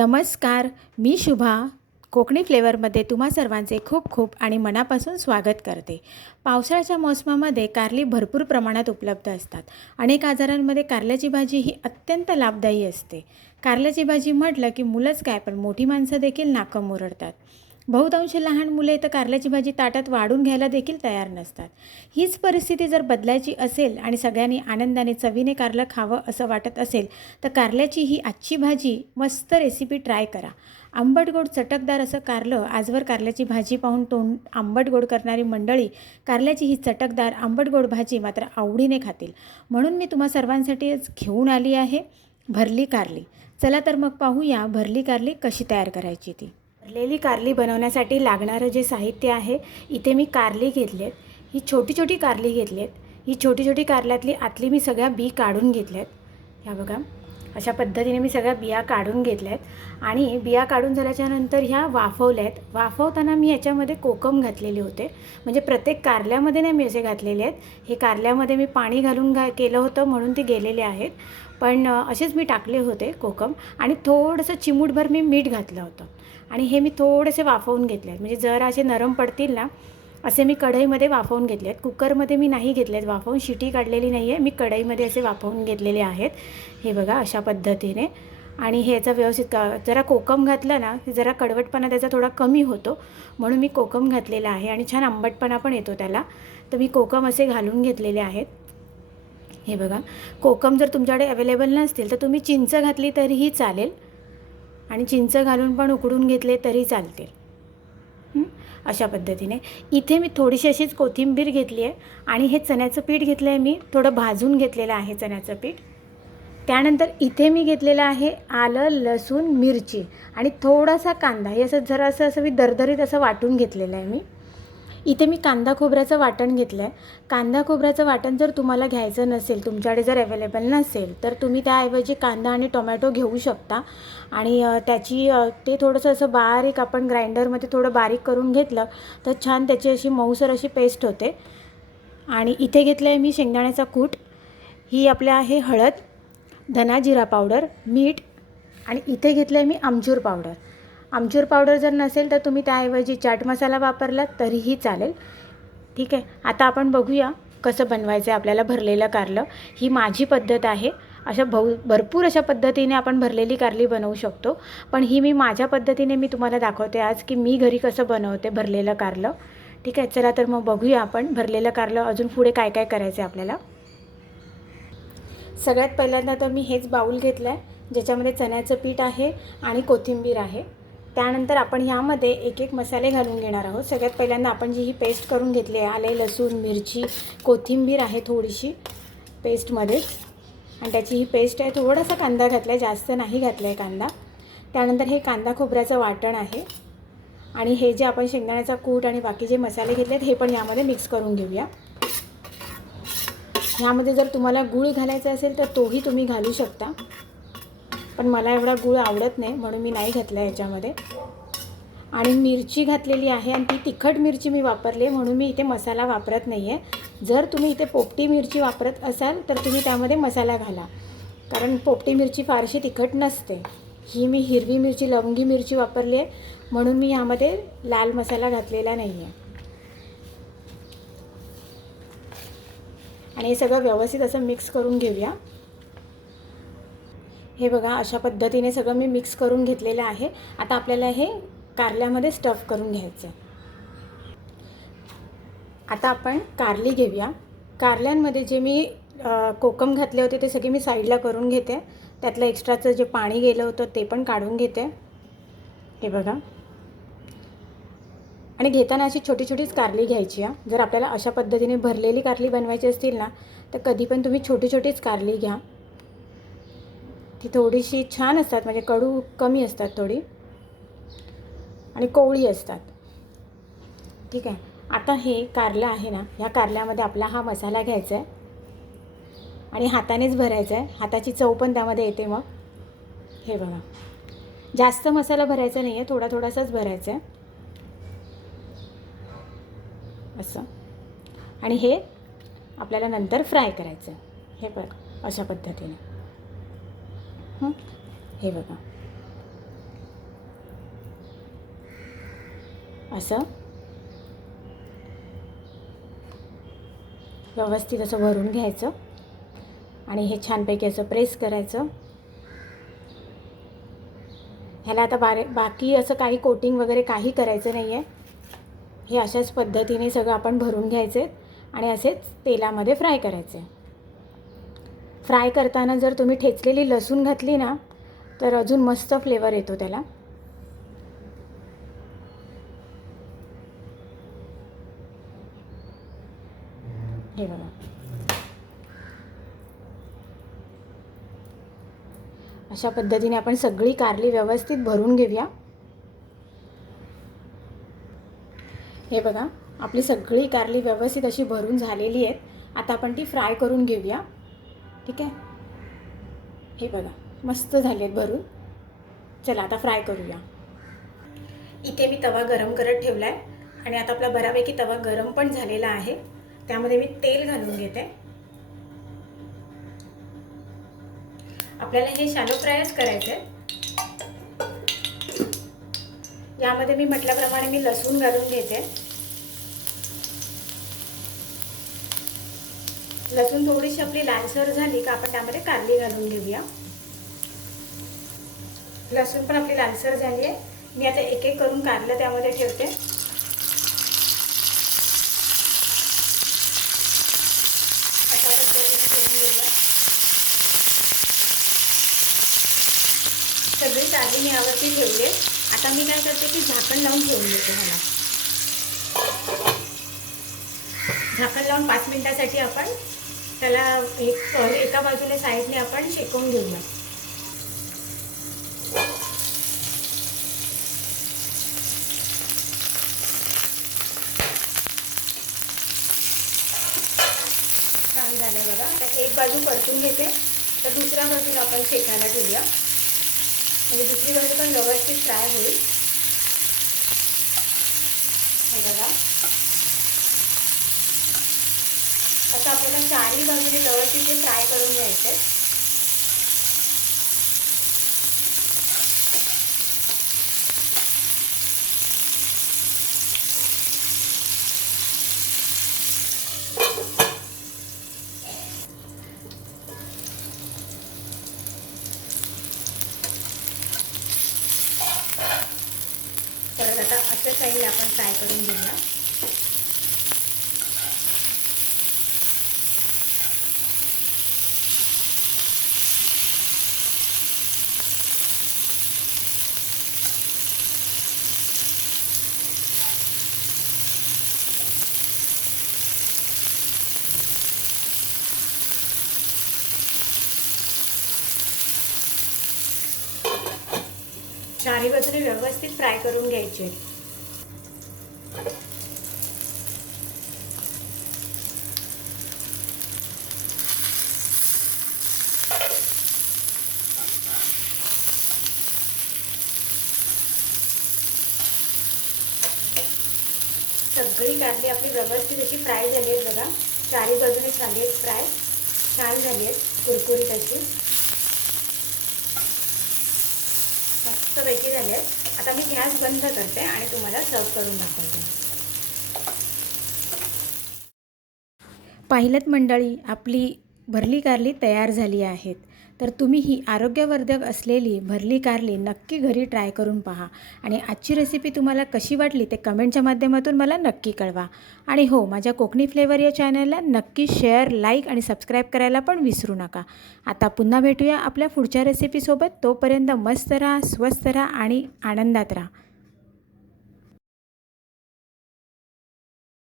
नमस्कार, मी शुभा. कोकणी फ्लेवरमध्ये तुम्हा सर्वांचे खूप खूप आणि मनापासून स्वागत करते. पावसाळ्याच्या मोसमामध्ये कारली भरपूर प्रमाणात उपलब्ध असतात. अनेक आजारांमध्ये कारल्याची भाजी ही अत्यंत लाभदायी असते. कारल्याची भाजी म्हटलं की मुलंच काय पण मोठी माणसं देखील नाकं मुरडतात. बहुतांश लहान मुले तर कारल्याची भाजी ताटात वाढून घ्यायला देखील तयार नसतात. हीच परिस्थिती जर बदलायची असेल आणि सगळ्यांनी आनंदाने चवीने कारलं खावं असं वाटत असेल तर कारल्याची ही आजची भाजी मस्त रेसिपी ट्राय करा. आंबट गोड चटकदार असं कारलं. आजवर कारल्याची भाजी पाहून तोंड आंबट गोड करणारी मंडळी कारल्याची ही चटकदार आंबट गोड भाजी मात्र आवडीने खातील. म्हणून मी तुम्हा सर्वांसाठीच घेऊन आली आहे भरली कारली. चला तर मग पाहूया भरली कारली कशी तयार करायची ती. भरलेली कारली बनवण्यासाठी लागणारं जे साहित्य आहे, इथे मी कारली घेतलेत. ही छोटी छोटी कारली घेतलेत. ही छोटी छोटी कारल्यातली आतली मी सगळ्या बी काढून घेतल्यात. ह्या बघा, अशा पद्धतीने मी सगळ्या बिया काढून घेतल्यात आणि बिया काढून झाल्याच्यानंतर ह्या वाफवल्यात. वाफवताना मी याच्यामध्ये कोकम घातलेले होते. म्हणजे प्रत्येक कारल्यामध्ये नाही मी असे घातलेले आहेत. हे कारल्यामध्ये मी पाणी घालून केलं होतं म्हणून ते गेलेले आहेत. पण असेच मी टाकले होते कोकम आणि थोडंसं चिमूटभर मी मीठ घातलं होतं. आणि हे मी थोडेसे वाफवून घेतले आहेत. म्हणजे जर असे नरम पडतील ना असे मी कढईमध्ये वाफवून घेतले आहेत. कुकरमध्ये मी नाही घेतले आहेत वाफवून, शिटी काढलेली नाही आहे. मी कढईमध्ये असे वाफवून घेतलेले आहेत. हे बघा अशा पद्धतीने. आणि हे याचा व्यवस्थित जरा कोकम घातलं ना की जरा कडवटपणा त्याचा थोडा कमी होतो, म्हणून मी कोकम घातलेला आहे आणि छान आंबटपणा पण येतो त्याला. तर मी कोकम असे घालून घेतलेले आहेत. हे बघा, कोकम जर तुमच्याकडे अवेलेबल नसतील तर तुम्ही चिंच घातली तरीही चालेल आणि चिंच घालून पण उकडून घेतले तरी चालतील. अशा पद्धतीने इथे मी थोडीशी अशीच कोथिंबीर घेतली आहे आणि हे चण्याचं पीठ घेतलं आहे. मी थोडं भाजून घेतलेलं आहे चण्याचं पीठ. त्यानंतर इथे मी घेतलेलं आहे आलं, लसूण, मिरची आणि थोडासा कांदा. हे असं जरासं असं मी दरदरीत असं वाटून घेतलेलं आहे. इथे मी कांदा खोबऱ्याचं वाटण घेतलं आहे. कांदा खोबऱ्याचं वाटण जर तुम्हाला घ्यायचं नसेल, तुमच्याकडे जर अवेलेबल नसेल तर तुम्ही त्याऐवजी कांदा आणि टोमॅटो घेऊ शकता आणि ते थोडंसं असं बारीक आपण ग्राइंडरमध्ये थोडं बारीक करून घेतलं तर छान त्याची अशी मऊसर अशी पेस्ट होते. आणि इथे घेतलं आहे मी शेंगदाण्याचा कूट. ही आपल्या आहे हळद, धना जिरा पावडर, मीठ आणि इथे घेतलं आहे मी आमचूर पावडर. आमचूर पावडर जर नसेल तर तुम्ही त्याऐवजी चाट मसाला वापरला तरीही चालेल. ठीक आहे, आता आपण बघूया कसं बनवायचं आहे आपल्याला भरलेलं कारलं. ही माझी पद्धत आहे. अशा भरपूर अशा पद्धतीने आपण भरलेली कारली बनवू शकतो, पण ही मी माझ्या पद्धतीने मी तुम्हाला दाखवते आज की मी घरी कसं बनवते भरलेलं कारलं. ठीक आहे, चला तर मग बघूया आपण भरलेलं कारलं अजून पुढे काय काय करायचं आहे आपल्याला. सगळ्यात पहिल्यांदा तर मी हेच बाऊल घेतलं आहे ज्याच्यामध्ये चण्याचं पीठ आहे आणि कोथिंबीर आहे. त्यानंतर आपण ह्यामध्ये एक एक मसाले घालून घेणार आहोत. सगळ्यात पहिल्यांदा आपण जी ही पेस्ट करून घेतली आहे, आले, लसूण, मिरची, कोथिंबीर आहे थोडीशी पेस्टमध्येच आणि त्याची ही पेस्ट आहे. थोडासा कांदा घातला आहे, जास्त नाही घातला आहे कांदा. त्यानंतर हे कांदा खोबऱ्याचं वाटण आहे आणि हे जे आपण शेंगदाण्याचा कूट आणि बाकी जे मसाले घेतले आहेत हे पण यामध्ये मिक्स करून घेऊया. ह्यामध्ये जर तुम्हाला गूळ घालायचा असेल तर तोही तुम्ही घालू शकता, पण मला एवढा गूळ आवडत नाही म्हणून मी नाही घातला याच्यामध्ये. आणि मिरची घातलेली आहे आणि ती तिखट मिरची मी वापरली आहे म्हणून मी इथे मसाला वापरत नाही आहे. जर तुम्ही इथे पोपटी मिरची वापरत असाल तर तुम्ही त्यामध्ये मसाला घाला, कारण पोपटी मिरची फारशी तिखट नसते. ही मी हिरवी मिरची, लवंगी मिरची वापरली आहे म्हणून मी यामध्ये लाल मसाला घातलेला नाही आहे. आणि हे सगळं व्यवस्थित असं मिक्स करून घेऊया. हे बघा अशा पद्धतीने सगळं मी मिक्स करून घेतलेलं आहे. आता आपल्याला हे कारल्यामध्ये स्टफ करून घ्यायचं आहे. आता आपण कारली घेऊया. कारल्यांमध्ये जे मी कोकम घातले होते ते सगळे मी साईडला करून घेते. त्यातलं एक्स्ट्राचं जे पाणी गेलं होतं ते पण काढून घेते. हे बघा, आणि घेताना अशी छोटी छोटीच कारली घ्यायची आहे. जर आपल्याला अशा पद्धतीने भरलेली कारली बनवायची असतील ना तर कधी पण तुम्ही छोटी छोटीच कारली घ्या. ती थोडीशी छान असतात, म्हणजे कडू कमी असतात थोडी आणि कोवळी असतात. ठीक आहे, आता हे कारलं आहे ना, ह्या कारल्यामध्ये आपला हा मसाला घ्यायचा आहे आणि हातानेच भरायचा आहे. हाताची चव पण त्यामध्ये येते मग. हे बघा, जास्त मसाला भरायचा नाही आहे, थोडा थोडासाच भरायचा आहे असं. आणि हे आपल्याला नंतर फ्राय करायचं आहे. हे बघा अशा पद्धतीने. हे बघा, असं व्यवस्थित असं भरून घ्यायचं आणि हे छानपैकी असं प्रेस करायचं. ह्याला आता बाकी असं काही कोटिंग वगैरे काही करायचं नाही आहे. हे अशाच पद्धतीने सगळं आपण भरून घ्यायचे आणि असेच तेलामध्ये फ्राय करायचे. फ्राय करताना जर तुम्ही ठेचलेली लसूण घातली ना तर अजून मस्त फ्लेवर येतो त्याला. हे बघा, अशा पद्धतीने आपण सगळी कारली व्यवस्थित भरून घेऊया. हे बघा, आपली सगळी कारली व्यवस्थित अशी भरून झालेली आहेत. आता आपण ती फ्राय करून घेऊया. ठीक आहे, हे बघा मस्त झाले आहेत भरून. चला आता फ्राय करूया. इथे मी तवा गरम करत ठेवला आहे आणि आता आपला बऱ्यापैकी तवा गरम पण झालेला आहे. त्यामध्ये मी तेल घालून घेते. आपल्याला हे शॅलो फ्रायच करायचे. यामध्ये मी म्हटल्याप्रमाणे मी लसूण घालून घेते. लसूण थोडीशी आपली लालसर झाली का आपण त्यामध्ये कारली घालून घेऊया. लसूण पण आपली लालसर झाली आहे. मी आता एक एक करून कारलं त्यामध्ये ठेवते. अशा पद्धतीने ठेवून घेऊया. सगळी कारली मी यावरती ठेवली आहे. आता मी काय करते की झाकण लावून ठेवून देते. ह्याला झाकण लावून 5 मिनिटासाठी आपण त्याला एका बाजूला साईडने आपण शेकवून घेऊया. छान झालं बघा. आता एक बाजू परतून घेते तर दुसऱ्या बाजूला आपण शेकायला ठेवूया म्हणजे दुसरी बाजू पण व्यवस्थित फ्राय होईल. हे बघा, आता आपल्याला चारही बाजूने व्यवस्थित ते फ्राय करून घ्यायचे. परत आता अशा साईडने आपण फ्राय करून घेऊया. चारी बाजूने व्यवस्थित फ्राय करून घ्यायचे. सगळी कारली आपली व्यवस्थित अशी फ्राय झाली आहे बघा. चारी बाजूने झाली आहेत फ्राय, छान झाली आहेत कुरकुरीत अशी मस्तपैकी झाली आहेत. आता मी गॅस बंद करते आणि तुम्हाला सर्व करून दाखवते. पाहिलंत मंडळी, आपली भरली कारली तयार झाली आहेत. तर तुम्ही ही आरोग्यवर्धक असलेली भरली कारली नक्की घरी ट्राय करून पहा आणि आजची रेसिपी तुम्हाला कशी वाटली ते कमेंटच्या माध्यमातून मला नक्की कळवा. आणि हो, माझ्या कोकणी फ्लेवर या चॅनलला नक्की शेअर, लाईक आणि सबस्क्राईब करायला पण विसरू नका. आता पुन्हा भेटूया आपल्या पुढच्या रेसिपीसोबत. तोपर्यंत मस्त राहा, स्वस्त राहा आणि आनंदात राहा.